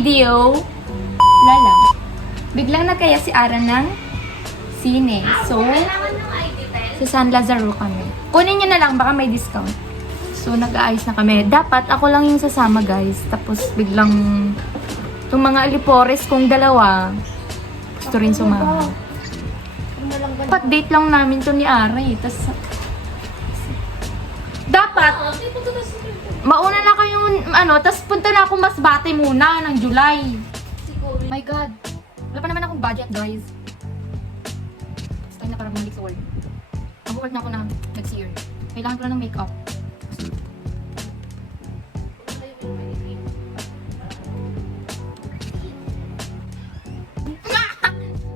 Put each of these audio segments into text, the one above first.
video. Wala lang. Biglang nagkaya si Ara ng sine. So, sa San Lazaro kami. Kunin nyo na lang, baka may discount. So, nag-aayos na kami. Dapat ako lang yung sasama, guys. Tapos, biglang itong mga alipores kong dalawa, gusto rin sumama. Dapat date lang namin to ni Ara eh. Dapat, mauna na kayong, tas punta na ako Masbate muna ng July. My God. Wala pa naman akong budget, guys. Stay na para bumalik sa work. Mag-work na ako na next year. Kailangan ko lang ng makeup.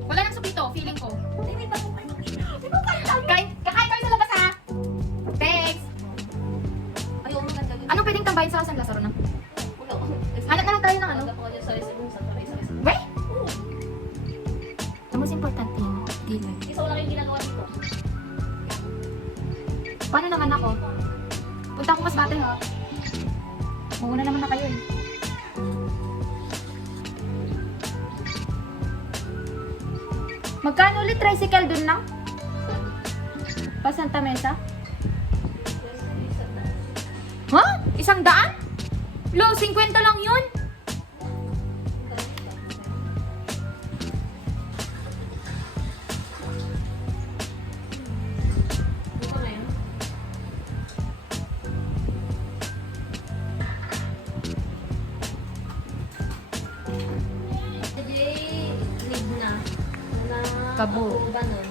Wala nang subito, feeling ko. Kakain kami sa labas, ha? Thanks! Ano pwedeng tambahin sa San Lazaro na? Hanap na lang tayo ng ano? Weh? The most important thing, gilid. Isa wala kayong ginagawa dito. Paano naman ako? Punta ako Masbate, ha? Mauna naman na kayo, eh. Magkano ulit tricycle dun na? Pa Santa Mesa? Ha? 100? Lo, 50 lang yun? Dito na yun. Leave na. Kabo. Ba nun?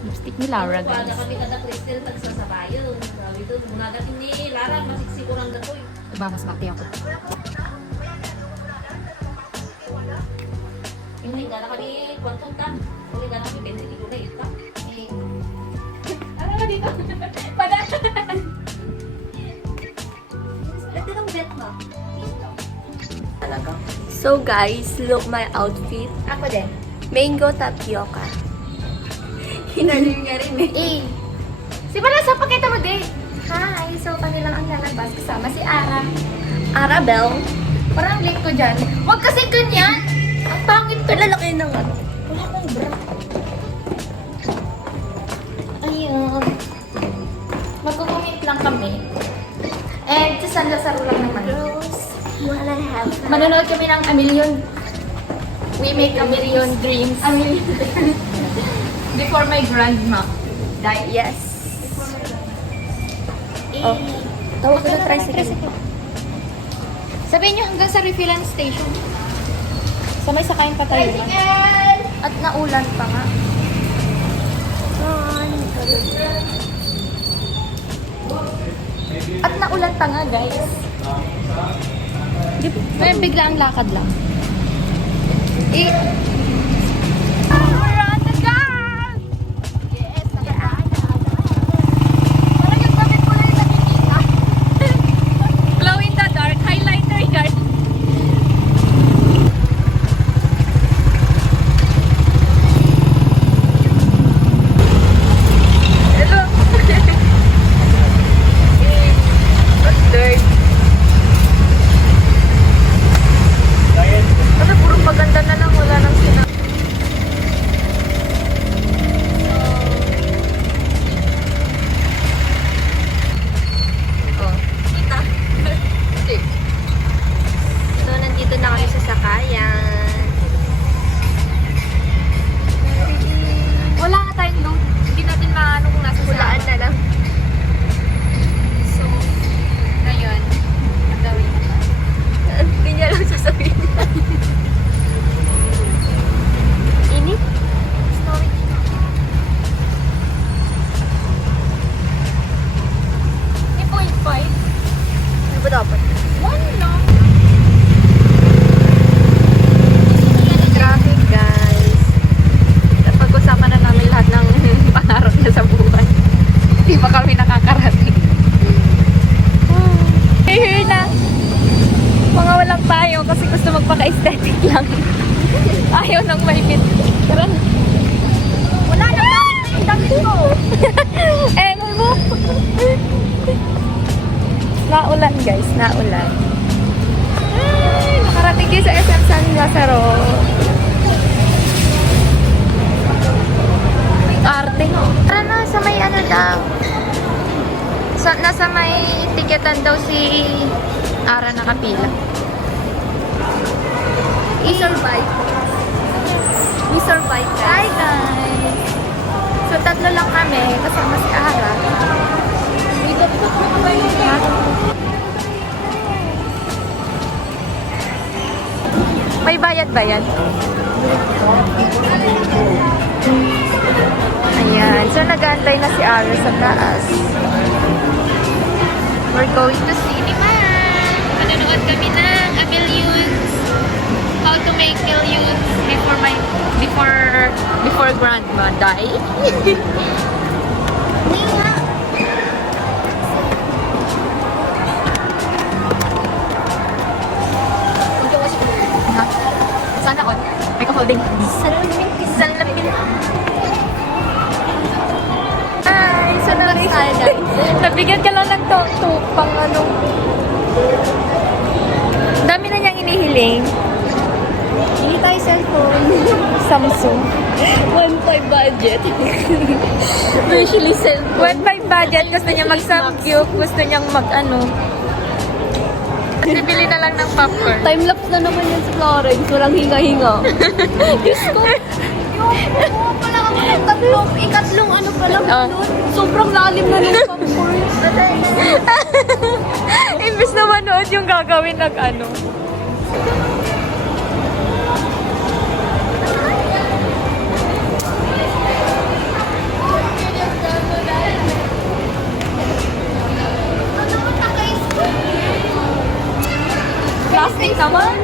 Lipstick ni Laura, Wala guys. kami kada Crystal tagsasabayo. Sabi doon, mga gatin ni Lara, masiksikurang gatoy. Diba, Masbate ako. Hindi gana kami kwantong ta. Hindi gana kami 20 kilo na yun ta. Ano ba dito? Pada! Dati ng bet mo. So guys, look my outfit. Ako din. Mango tapioca. Hinalim niya rin eh. Eh, si Vanessa, pakita mo din. Hi! So, kami lang ang lalabas kasama si Ara. Arabelle. Parang late ko dyan. Huwag kasi ganyan! Ang pangit to. Lalaki ng ano. Wala akong bra. Ayun. Magkukumit lang kami. And sa San Lazaro lang naman. Wanna have fun. Manonood kami ng A Million. We make a million dreams. A million dreams. Before my grandma died. Yes. Oh, tawag ko ng tricycle. Sabihin nyo hanggang sa refillan station. Sa may sakayin pa tayo. At naulan pa nga. At naulan pa nga, guys. May bigla ang lakad lang. Run the girl! Yes, nakadaan. Parang yung damit ko lang nakikita. Glow in the dark, highlighter yan. Hello! Third. Ano, puro maganda na lang, wala nang sinang. Oh. Kita. So, nandito na kami sa sakayan. Wala nga tayong load. Hindi natin maano kung nasa Hulaan na lang. So, ngayon, ang gawin na. Hindi niya lang sasabihin. Init? Snowing. 3.5? Ano ba dapat? 1 lang. Traffic, guys. Napag-usapan na namin lahat ng pangarap niya sa buhay. Hindi pa kami nakakarating. Here na. Mga walang payo kasi gusto magpaka-aesthetic lang. Ayaw nang mahigit. Pero, Wala na ba? Ang dami ko. eh, mo. Naulan, guys. Naulan. Ay, Nakarating kayo sa SM San Lazaro. Arte, no? Ano, sa may ano daw. Nasa may tiketan daw si Ara nakapila. We survive. We survive, Hi guys. guys! So tatlo lang kami kasama si Ara. May bayad ba yan? Ayan. So nag-aantay na si Ara sa taas. We're going to cinema. Manonood kami ng A Millions. How to make millions before grandma die. Ha? Sana all. May ka-holding. Salamin. Ay, so nabigyan ka lang ng pang ano. Dami na niyang inihiling. Hindi tayo cellphone. Samsung. 1.5 budget. Virtually cellphone. 1.5 budget, gusto niya mag-samgyup, gusto niyang mag-ano. Bibili na lang ng popcorn. Time-lapse na naman yan sa Florence. Walang hinga-hinga. Diyos ko. Yung pala ako ng ikatlong ano pala. Sobrang lalim na ng popcorn. Imbis na manood yung gagawin ng ano. Plastic naman.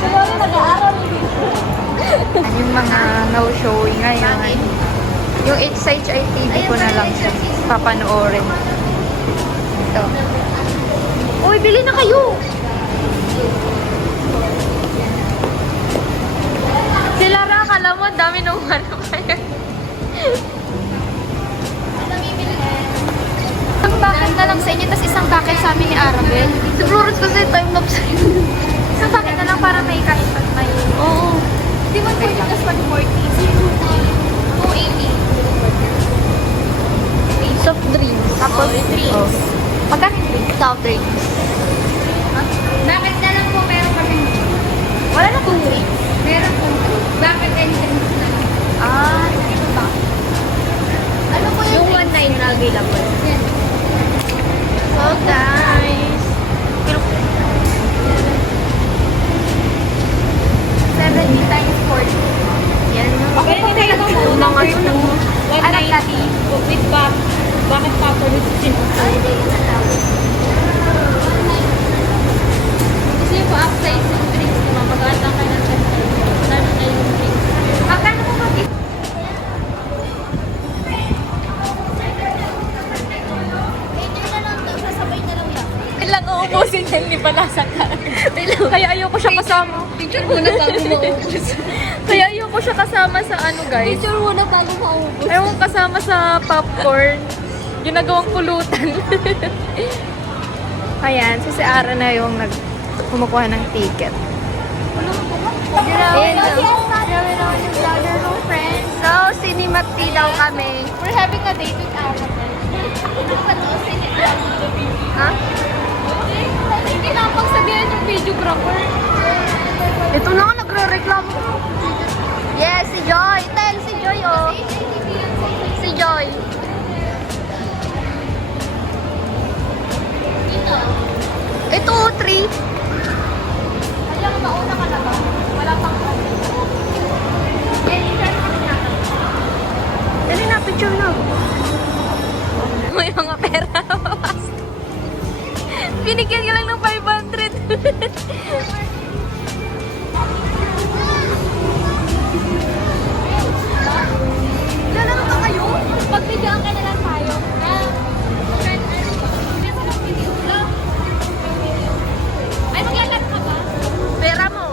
Siguro nag-aaral dito. Yung mga no-showing ngayon. Yung HHITV ko na lang siya papanoorin. Ito. Uy, bili na kayo! Si Lara, akala mo, dami nung ano pa yan. Isang bucket na lang sa inyo, tapos isang bucket sa amin ni Arabel. Si Florence kasi time-lapse. Isang bucket na lang para may kahit pag may... Oo. Di ba 40 plus 140? 280. Soft drinks. Tapos, drinks. Oh. magkano yung drink? Soft drinks. Bucket na lang po, meron kami. Wala na 2 drinks. Meron po. Bucket and drinks na lang. Ah, ito ba? Ano po yung 1.9 na available? Yan. So guys. 70 times 40. Yan. Okay, hindi tayo ng Mga Ano dati? with bakit papa with Ay, hindi na lang. Kasi po upsize yung drinks ko. Magaan lang kayo ng lalo na yung drinks. Magkano po ba? Sasabay na lang yan. Ilang uubusin yan, di ba nasa ka? Kaya ayoko siya kasama. Picture muna bago maubos. Kaya ayoko siya kasama sa ano, guys. Picture muna bago maubos. Ayaw ko kasama sa popcorn. Ginagawang pulutan. Ayan, so si Ara na yung kumukuha ng ticket. Ayan na. Grabe naman yung vlogger mo, friends. So, cinemati daw kami. We're having a date with Arabel. Ha? Hindi na akong sabihan yung videographer. Ito na nga, nagre-reklamo. Yes, si Joy. Tell si Joy, oh. Si Joy. Ito, 3. Alam, mauna ka na ba? Wala pang Dali na, picture na. May mga pera. Binigyan ka lang ng 500. Lalaro ka kayo? Pagbigyan ka na lang tayo. Ay, maglalaro ka ba? Pera mo.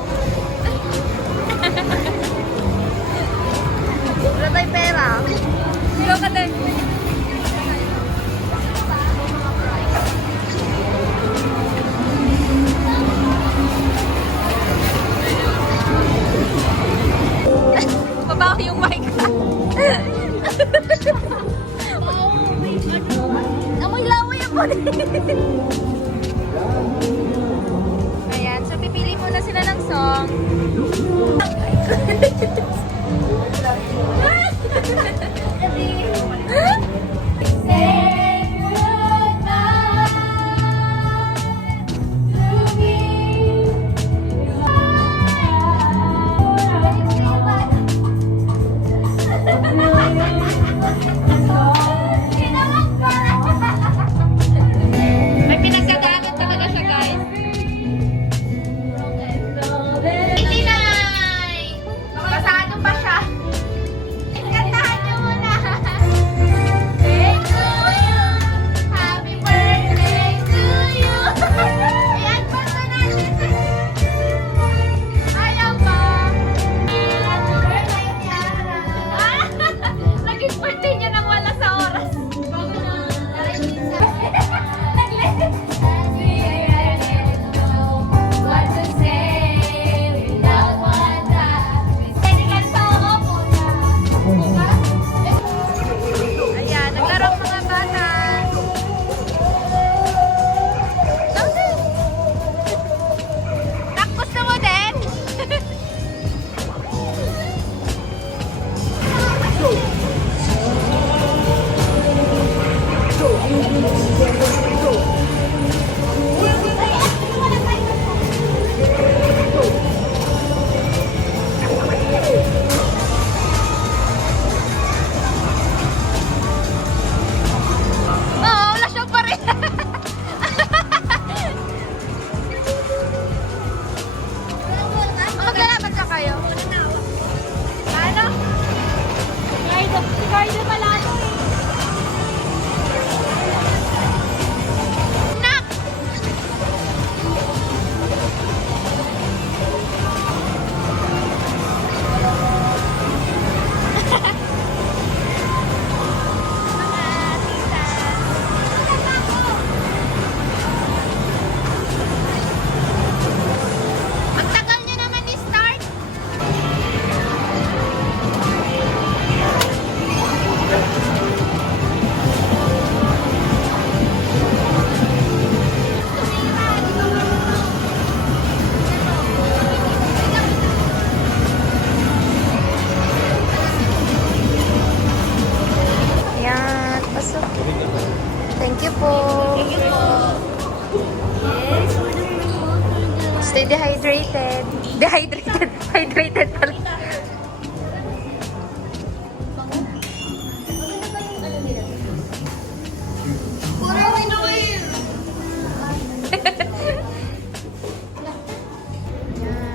Dehydrated. Hydrated pala.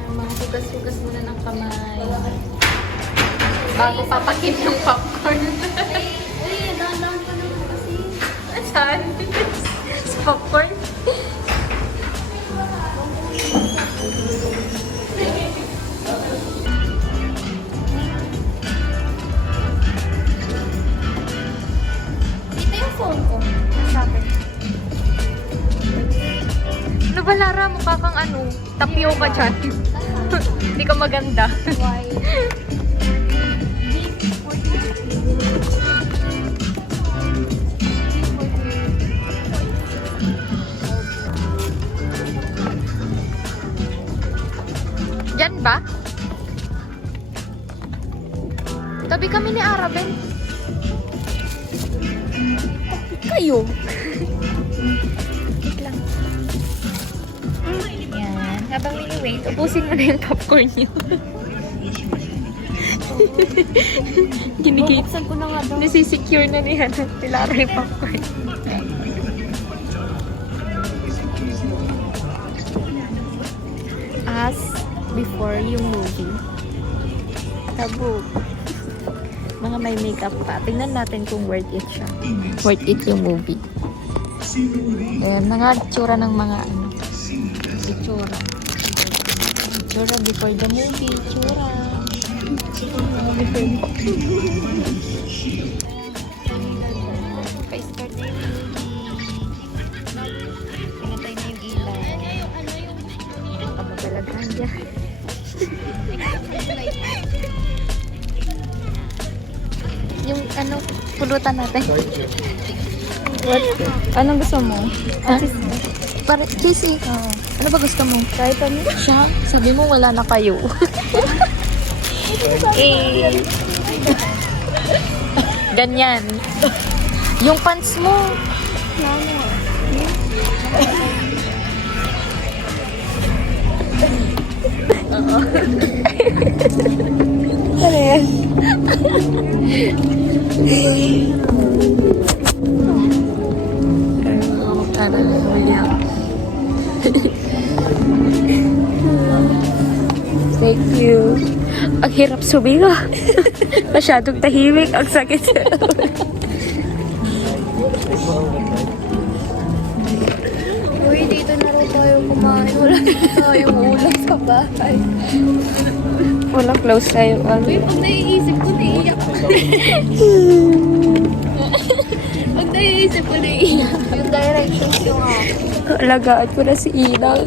Mga hugas-hugas muna ng kamay. Bago papakin yung popcorn. Dahan-dahan pa naman kasi. Saan? Sa popcorn? Dito yung phone ko. Sabi. Ano ba, Lara? Mukha kang ano? Tapioca dyan. Hindi ka maganda. Why? Diyan ba? Tabi kami ni Arabel. Kayo. Wait lang. Yan. Habang mini-wait, ubusin mo na yung popcorn niyo. Ginigit. Buksan ko na nga daw. Nasisecure na ni Lara yung popcorn. As before yung movie. Tabu. Mga may makeup pa. Tingnan natin kung worth it siya. Worth it yung movie. Ayan, mga tsura ng mga ano. Itsura. Tsura before the movie. Tsura. Pa-start na yung movie. Pinatay na yung ilaw. Pababalagan dyan. Yung ano, pulutan natin. What? Anong gusto mo? Para cheesy. Ano ba gusto mo? Kahit ano? Siya? Sabi mo wala na kayo. Eh. Ganyan. Yung pants mo. Ano yan? Thank you. Ang hirap suminga. Masyadong tahimik. Ang sakit. Uy, dito na rin tayo kumain. Wala na tayong ulam sa bahay. Wala close tayo. Uy, pag naiisip ko, naiiyak ko. Pag naiisip ko, naiiyak. Yung directions yung ako. Alagaan ko na si Inang.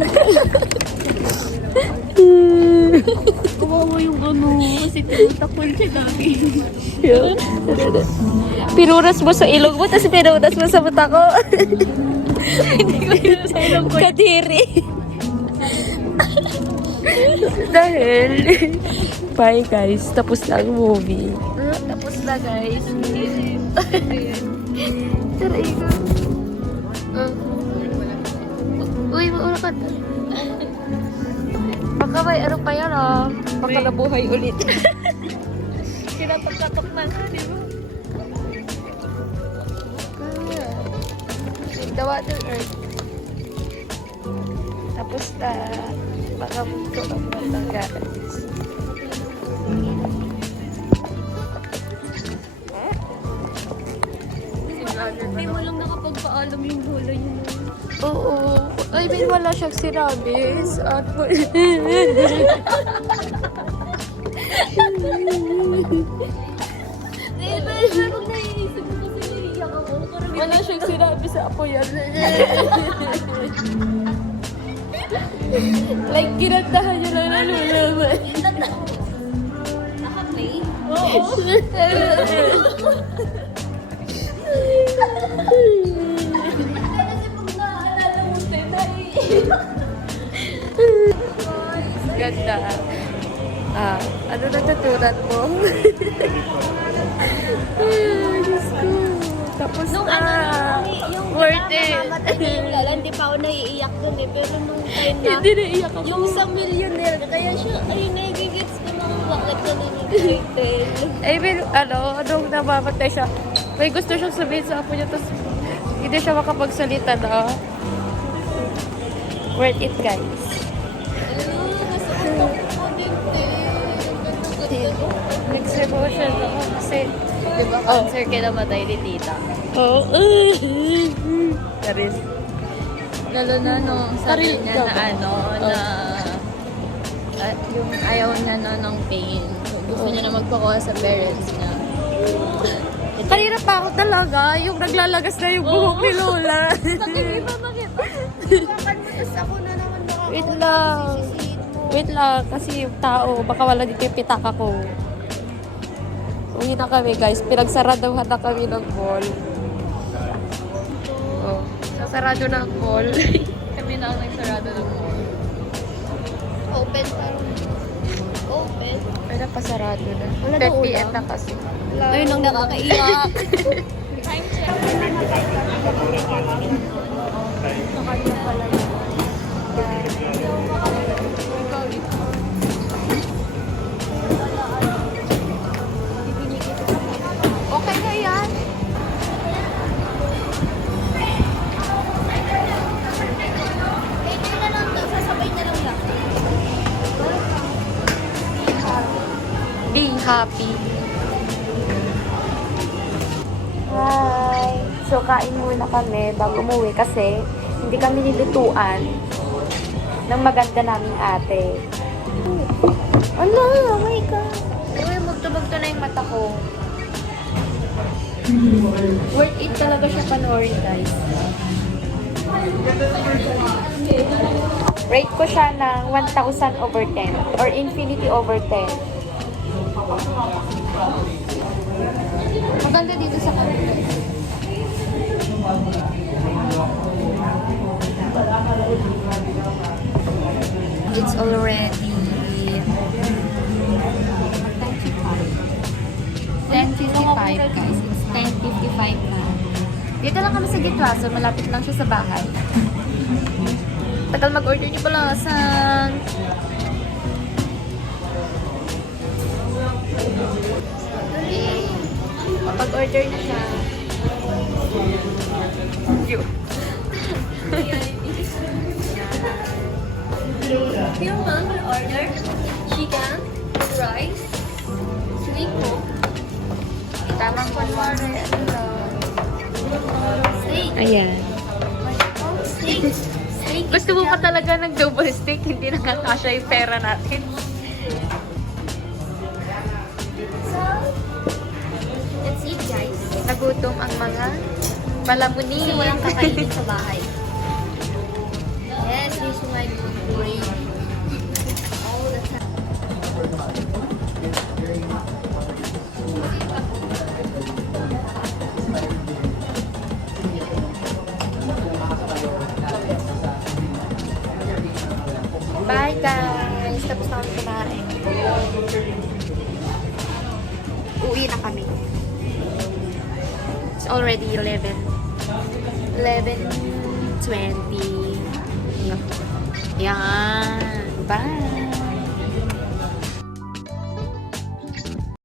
Kumawa yung ano, kasi tinutakol siya lagi. Pinuras mo sa ilong mo, tapos pinuras mo sa mata ko. Hindi ko yun sa ilong ko. Kadiri. Dahil, bye guys, tapos na ang movie. Tapos na guys. Tara, ikaw. Uy, mauna ka. Baka may ano pa yan ah. Baka nabuhay ulit. Kinatok-katok na nga, di ba? The Water Earth. Tapos na, baka ito ang matanggaan. Hindi mo lang nakapagpaalam yung bola yun. Oo. I mean, wala siyang sinabi. Saan po? Pag naiisip ko kasi naiiyak ako. Wala siyang sinabi sa apo yan. Like, kinantahan niya lang nalulaman. Naka-play? Oo. Kasi pag naaalala mo, te, naiiyak. Ganda. Ah, ano natutunan mo? Ay, Diyos ko. Tapos Nung na. yung Worth it. namamatay na yung Lala, hindi pa ako naiiyak dun eh. Pero nung time na, Hindi naiyak ako. yung sa millionaire, kaya siya, ay, nagigits ko na kung bakit siya nag-title. Ay, pero nung namamatay siya, may gusto siyang sabihin sa apo niya, tapos hindi siya makapagsalita na. Worth it, guys. Nag-servo siya ako kasi, Diba, cancer kinamatay ni tita. oh, Charis. Lalo na nung sabi Sarili niya ka na ba? ano, na yung ayaw niya na ng pain. Gusto niya na magpakuha sa parents niya. Kanina pa ako talaga, yung naglalagas na yung buhok ni Lola. Nakikiba, bakit? Tapos ako na naman makakawa. Wait lang. Wait lang, kasi yung tao, baka wala dito yung pitaka ko. Uwi na kami, guys. Pinagsaraduhan na kami ng mall. Oh, sarado na ang mall. Kami na ang nagsarado ng mall. Open parang. Open. Pero pasarado na. Wala 30 daw ulam. PM na kasi. Ayun ang nakakaiyak. Okay na yan. Pwede na lang daw, sasabay na lang lang. Be happy. Hi! So, kain muna kami bago umuwi kasi hindi kami nilutuan ng maganda naming ate. Ano? Oh my God! Uy, magtubagto na yung mata ko. Worth it talaga siya panoorin, guys. Rate ko siya ng 1,000 over 10 or infinity over 10. Maganda dito sa kanila. It's already 10:55 guys. It's 10:55 na. Dito lang kami sa Gitwaso. Malapit lang siya sa bahay. Tagal mag-order niyo pala saan? Pag-order na siya. Here, mom, will order chicken, rice, sweet coke, Tamang kunwari. steak. Ayan. Steak. Steak. Gusto mo pa talaga ng double steak, hindi nakakasya yung pera natin. So, that's it, guys. Nagutom ang mga palamuni. Kasi walang kakainin sa bahay. Yes, this is my boy. All the time. Bye guys! Tapos na kami kumain. Uwi na kami. It's already 11:20. Yan. Bye!